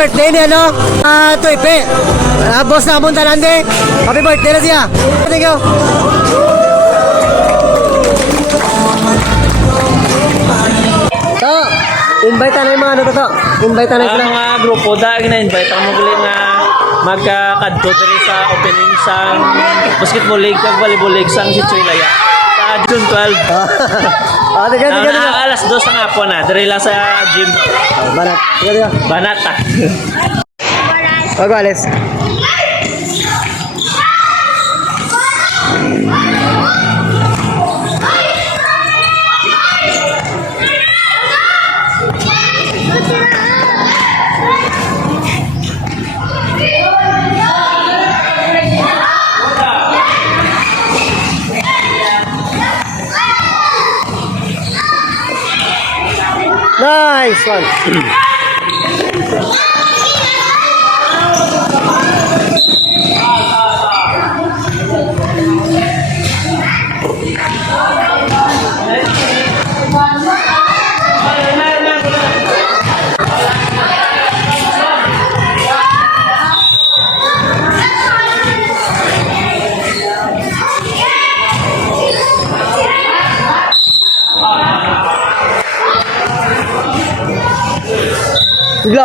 birthday ni ano? Tuipe. Boss na mong tanande. Happy birthday na siya. Thank you. To, invite na yung mga ano to. Invite na yung mga grupo dahil na-invite ang mga nga magkakadto diri sa opening sa basketball league kag volleyball league sang si Chuylaya sa June 12. Alas 2 ang hapon na diri lang sa gym. Banat. Banat ta. Pag-alis. Nice one.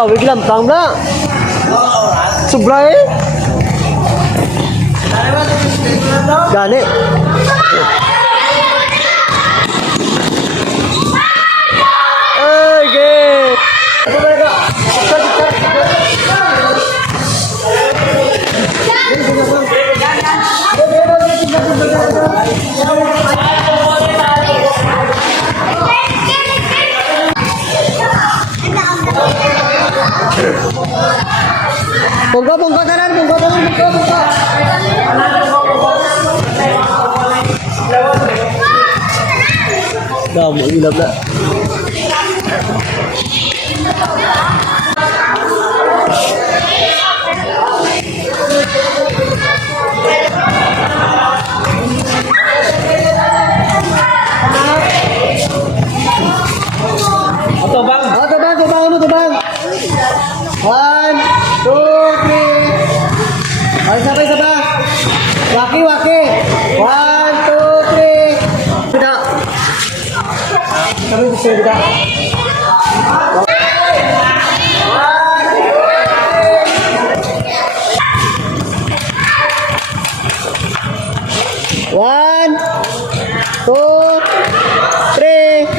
Bigla, pang na. Sobra eh. Gani. Ay, gay. Apa mereka? Bongga tanan. Dah mau ilap dah. Ato bang. Bang. 1, 2, 3. Ay, sabay. Waki. 1, 2, 3. Bida. Kami bisa bida. One, two, three.